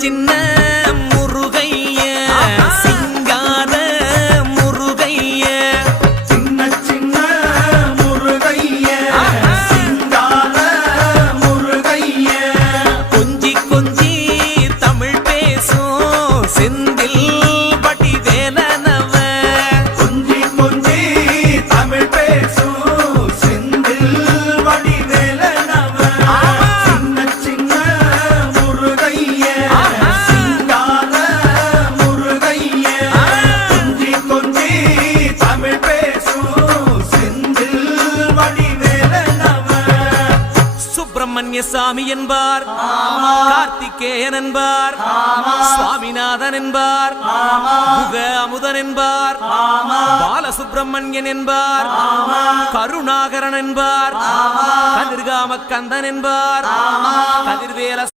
சின்ன முருகைய சிங்கார முருகைய சின்ன சின்ன முருகைய சிங்கார முருகைய கொஞ்சி கொஞ்சி தமிழ் பேசும் செந்தில் பட்டி வேலனவ கொஞ்சி கொஞ்சி தமிழ் பேசும் செந்தில் வடி வேலனவ சின்ன சின்ன முருகைய சிங்கார முருகைய கொஞ்சி கொஞ்சி தமிழ் பேசும் செந்தில் வடி வேலனவ சுப்பிரமணிய சாமி என்பார் கார்த்திகேயன் என்பார் சுவாமிநாதன் என்பார் முக அமுதன் என்பார் பாலசுப்பிரமணியன் என்பார் கருணாகரன் என்பார் கதிர்காம கந்தன் என்பார் கதிர்வேல